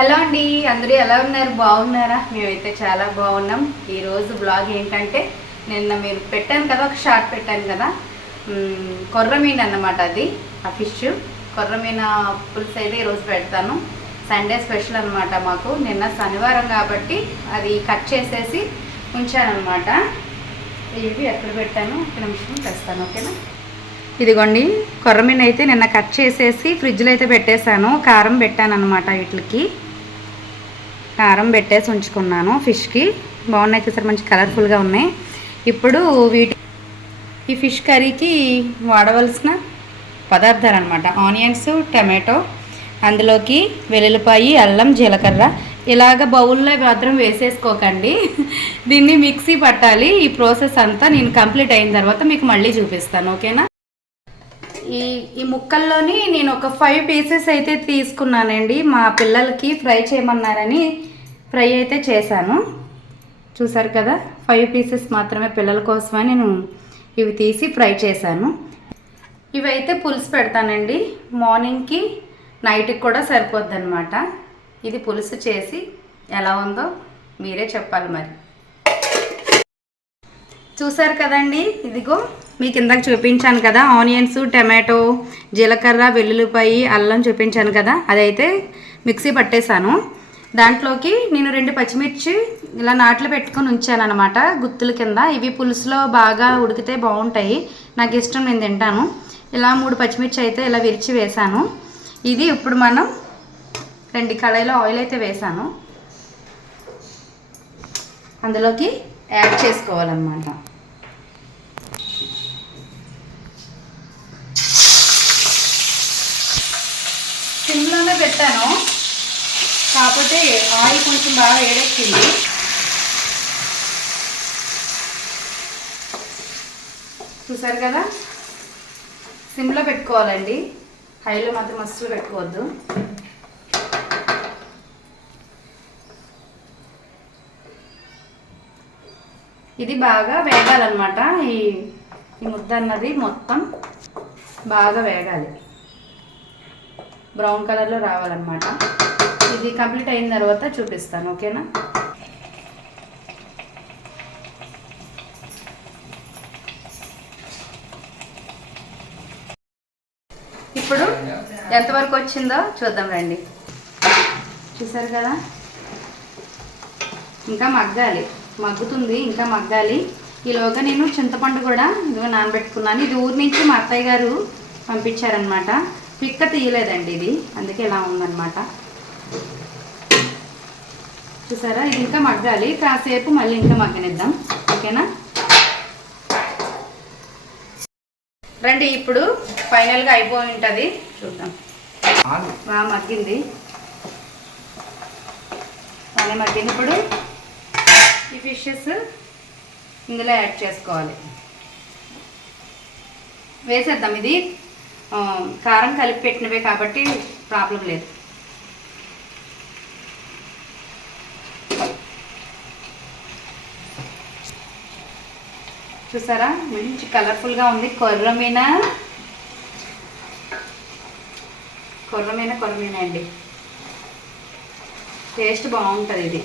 Hello అండి, అందరూ ఎలా ఉన్నారు? బాగున్నారా? మేమైతే చాలా బాగున్నాం. ఈరోజు బ్లాగ్ ఏంటంటే నిన్న మీరు పెట్టాను కదా, ఒక షార్ట్ పెట్టాను కదా, కొర్రమీన అన్నమాట. అది ఆ ఫిష్ కొర్రమీన పులుసు అయితే ఈరోజు పెడతాను. సండే స్పెషల్ అనమాట. మాకు నిన్న శనివారం కాబట్టి అది కట్ చేసేసి ఉంచానమాట. ఇవి ఎక్కడ పెట్టాను ఒక నిమిషం తెస్తాను, ఓకేనా? ఇదిగోండి, కొర్రమీన అయితే నిన్న కట్ చేసేసి ఫ్రిడ్జ్లో అయితే పెట్టేశాను. కారం పెట్టాను అనమాట. వీటికి కారం పెట్టేసి ఉంచుకున్నాను. ఫిష్కి బాగున్నాయి కదా సార్, మంచి కలర్ఫుల్గా ఉన్నాయి. ఇప్పుడు ఈ ఫిష్ కర్రీకి వాడవలసిన పదార్థాలు అనమాట: ఆనియన్స్, టమాటో, అందులోకి వెల్లుల్లిపాయి, అల్లం, జీలకర్ర. ఇలాగ బౌల్లో మాత్రం వేసేసుకోకండి, దీన్ని మిక్సీ పట్టాలి. ఈ ప్రాసెస్ అంతా నేను కంప్లీట్ అయిన తర్వాత మీకు మళ్ళీ చూపిస్తాను, ఓకేనా? ఈ ముక్కల్లోని నేను ఒక 5 పీసెస్ అయితే తీసుకున్నానండి. మా పిల్లలకి ఫ్రై చేయమన్నారని ఫ్రై అయితే చేశాను. చూసారు కదా, 5 పీసెస్ మాత్రమే పిల్లల కోసమని నేను ఇవి తీసి ఫ్రై చేశాను. ఇవైతే పులుసు పెడతానండి. మార్నింగ్కి నైట్కి కూడా సరిపోద్ది అనమాట. ఇది పులుసు చేసి ఎలా ఉందో మీరే చెప్పాలి మరి. చూసారు కదండి, ఇదిగో మీకు ఇందాక చూపించాను కదా, ఆనియన్స్, టమాటో, జీలకర్ర, వెల్లుల్లిపాయి, అల్లం చూపించాను కదా, అదైతే మిక్సీ పట్టేశాను. దాంట్లోకి నేను 2 పచ్చిమిర్చి ఇలా నాట్లు పెట్టుకొని ఉంచాను అనమాట, గుత్తుల కింద. ఇవి పులుసులో బాగా ఉడికితే బాగుంటాయి, నాకు ఇష్టం, నేను తింటాను. ఇలా 3 పచ్చిమిర్చి అయితే ఇలా విరిచి వేశాను. ఇది ఇప్పుడు మనం 2 కళాయిలో ఆయిల్ అయితే వేసాను, అందులోకి యాడ్ చేసుకోవాలన్నమాట. సిమ్లోనే పెట్టాను, కాకపోతే ఆయిల్ కొంచెం బాగా వేడెక్కింది. చూసారు కదా, సిమ్లో పెట్టుకోవాలండి, హైలో మాత్రం అస్సలు పెట్టుకోవద్దు. ఇది బాగా వేగాలన్నమాట. ఈ ముద్ద అన్నది మొత్తం బాగా వేగాలి, బ్రౌన్ కలర్లో రావాలన్నమాట. ఇది కంప్లీట్ అయిన తర్వాత చూపిస్తాను, ఓకేనా? ఇప్పుడు ఎంతవరకు వచ్చిందో చూద్దాం రండి. చూసారు కదా, ఇంకా మగ్గాలి, మగ్గుతుంది, ఇంకా మగ్గాలి. ఈలోగా నేను చింతపండు కూడా నానబెట్టుకున్నాను. ఇది ఊరి నుంచి మా అత్తయ్య గారు పంపించారనమాట. పిక్క తీయలేదండి ఇది, అందుకే ఇలా ఉందన్నమాట. చూసారా, ఇది ఇంకా మగ్గాలి, కాసేపు మళ్ళీ ఇంకా మగ్గనిద్దాం, ఓకేనా? రండి, ఇప్పుడు ఫైనల్గా అయిపోయి ఉంటుంది, చూద్దాం. బాగా మగ్గింది, బాగా మగ్గింది. ఇప్పుడు ఈ ఫిషెస్ ఇందులో యాడ్ చేసుకోవాలి, వేసేద్దాం. ఇది కారం కలిపి పెట్టినవే కాబట్టి ప్రాబ్లం లేదు. చూసారా, మంచి కలర్ఫుల్గా ఉంది. కొర్రమీన అండి, టేస్ట్ బాగుంటుంది.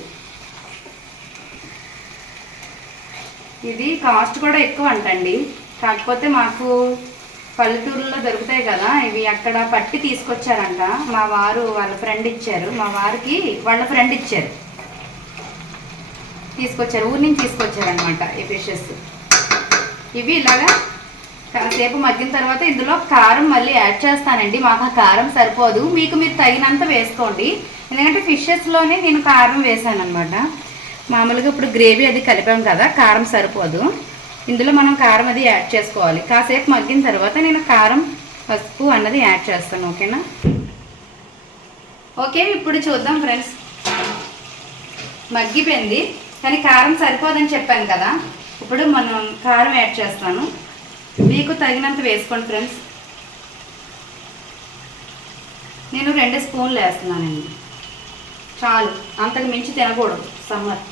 ఇది కాస్ట్ కూడా ఎక్కువ అంటండి, కాకపోతే మాకు పల్లెటూరులో దొరుకుతాయి కదా ఇవి, అక్కడ పట్టి తీసుకొచ్చారంట. మా వారు వాళ్ళ ఫ్రెండ్ ఇచ్చారు, మా వారికి వాళ్ళ ఫ్రెండ్ తీసుకొచ్చారు, ఊరి నుంచి తీసుకొచ్చారనమాట ఈ ఫిషెస్. ఇవి ఇలాగా కాసేపు మగ్గిన తర్వాత ఇందులో కారం మళ్ళీ యాడ్ చేస్తానండి. మాకు ఆ కారం సరిపోదు, మీకు మీరు తగినంత వేసుకోండి. ఎందుకంటే ఫిషెస్లోనే నేను కారం వేసాను అనమాట. మామూలుగా ఇప్పుడు గ్రేవీ అది కలిపాం కదా, కారం సరిపోదు. ఇందులో మనం కారం అది యాడ్ చేసుకోవాలి. కాసేపు మగ్గిన తర్వాత నేను కారం, పసుపు అన్నది యాడ్ చేస్తాను, ఓకేనా? ఓకే, ఇప్పుడు చూద్దాం ఫ్రెండ్స్. మగ్గిపోయింది, కానీ కారం సరిపోదని చెప్పాను కదా. ఇప్పుడు మనం కారం యాడ్ చేస్తాను, మీకు తగినంత వేసుకోండి ఫ్రెండ్స్. నేను 2 స్పూన్లు వేస్తున్నానండి, చాలు, అంతకు మించి తినకూడదు సమ్మర్.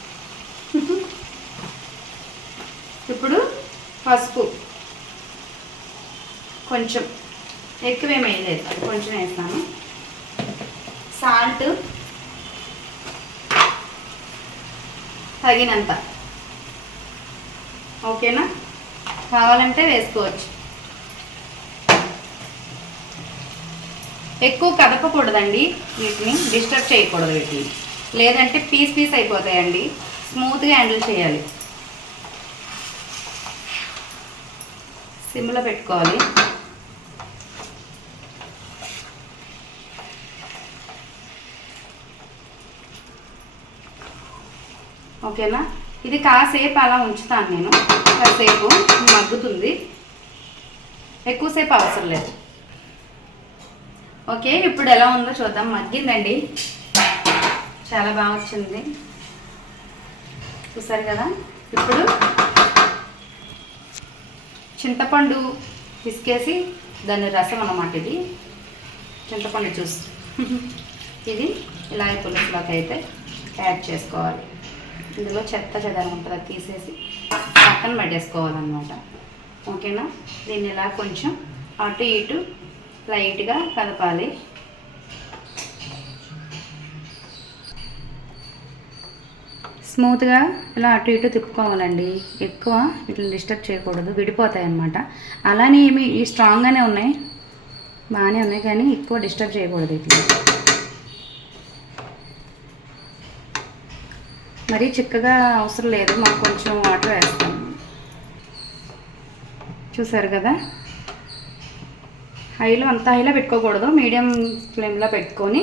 ఇప్పుడు పసుపు కొంచెం, ఎక్కువేమీ వేయలేదు, కొంచెం వేస్తాను. సాల్ట్ తగినంత. ఓకేనా? కావాలంటే వేసుకోవచ్చు. ఎక్కువ కదపకూడదండి, వీటిని డిస్టర్బ్ చేయకూడదు. వీటిని లేదంటే పీస్ పీస్ అయిపోతాయండి. స్మూత్గా హ్యాండిల్ చేయాలి. సిమ్లో పెట్టుకోవాలి. ఓకేనా? ఇది కాసేపు అలా ఉంచుతాను నేను. కాసేపు మగ్గుతుంది, ఎక్కువసేపు అవసరం లేదు. ఓకే, ఇప్పుడు ఎలా ఉందో చూద్దాం. మగ్గిందండి, చాలా బాగా వచ్చింది, చూసారు కదా. ఇప్పుడు చింతపండు పిసికేసి దాని రసం అన్నమాట. ఇది చింతపండు జ్యూస్. ఇది ఇలాగే పులుసులోకి అయితే యాడ్ చేసుకోవాలి. ఇందులో చెత్త చెదారం ఉంటుంది, అది తీసేసి పక్కన పెట్టేసుకోవాలన్నమాట. ఓకేనా? దీన్ని ఇలా కొంచెం అటు ఇటు లైట్గా కదపాలి. స్మూత్గా ఇలా అటు ఇటు తిప్పుకోవాలండి. ఎక్కువ ఇట్లా డిస్టర్బ్ చేయకూడదు, విడిపోతాయి అన్నమాట. అలానే ఏమి ఈ స్ట్రాంగ్గానే ఉన్నాయి, బాగానే ఉన్నాయి, కానీ ఎక్కువ డిస్టర్బ్ చేయకూడదు. ఇట్లా మరీ చిక్కగా అవసరం లేదు, మాకు కొంచెం వాటర్ వేస్తాము. చూసారు కదా. అంత హైలో పెట్టుకోకూడదు, మీడియం ఫ్లేమ్లో పెట్టుకొని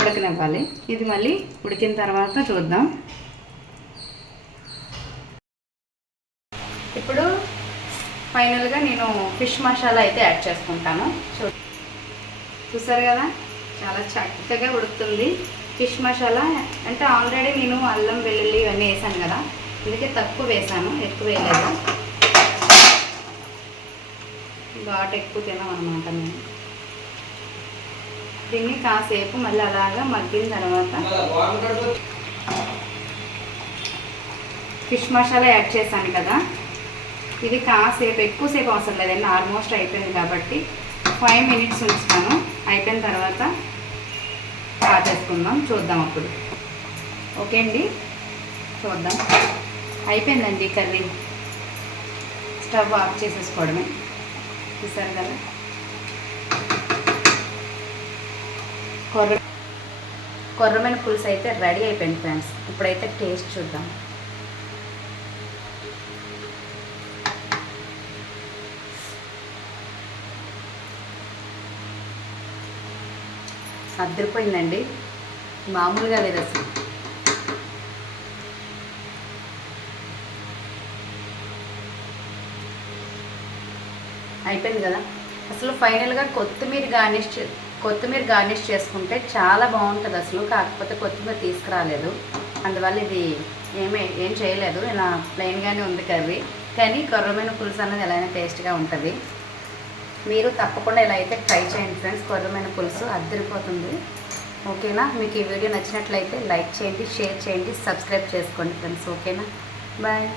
ఉడకనివ్వాలి. ఇది మళ్ళీ ఉడికిన తర్వాత చూద్దాం. ఇప్పుడు ఫైనల్గా నేను ఫిష్ మసాలా అయితే యాడ్ చేసుకుంటాను. చూసారు కదా, చాలా చక్కగా ఉడుకుతుంది. ఫిష్ మసాలా అంటే ఆల్రెడీ నేను అల్లం వెల్లుల్లి ఇవన్నీ వేసాను కదా, అందుకే తక్కువ వేసాను, ఎక్కువ వేయలేదు. ఘాటు ఎక్కువ తినామన్నమాట నేను. దీన్ని కాసేపు మళ్ళీ అలాగా మగ్గిన తర్వాత ఫిష్ మసాలా యాడ్ చేశాను కదా, ఇది కాసేపు, ఎక్కువసేపు అవసరం లేదండి, ఆల్మోస్ట్ అయిపోయింది కాబట్టి 5 minutes ఉంచుతాను. అయిపోయిన తర్వాత కాచేసుకుందాం, చూద్దాం అప్పుడు. ఓకే అండి, చూద్దాం. అయిపోయిందండి కర్రీ, స్టవ్ ఆఫ్ చేసేసుకోవడమే. చూసారు కదా, కొర్రమైన పులుసు అయితే రెడీ అయిపోయింది ఫ్రెండ్స్. ఇప్పుడైతే టేస్ట్ చూద్దాం. అదిరిపోయిందండి, మామూలుగా లేదు అసలు. అయిపోయింది కదా. అసలు ఫైనల్గా కొత్తిమీర గార్నిష్ చేసుకుంటే చాలా బాగుంటుంది అసలు. కాకపోతే కొత్తిమీర తీసుకురాలేదు, అందువల్ల ఇది ఏం చేయలేదు, ఇలా ప్లెయిన్గానే ఉంది కర్రీ. కానీ కొర్రమైన పులుసు అన్నది ఎలా అయినా టేస్ట్గా ఉంటుంది. మీరు తప్పకుండా ఇలా అయితే ట్రై చేయండి ఫ్రెండ్స్. కొర్రమైన పులుసు అద్దరిపోతుంది. ఓకేనా? మీకు ఈ వీడియో నచ్చినట్లయితే లైక్ చేయండి, షేర్ చేయండి, సబ్స్క్రైబ్ చేసుకోండి ఫ్రెండ్స్. ఓకేనా? బాయ్.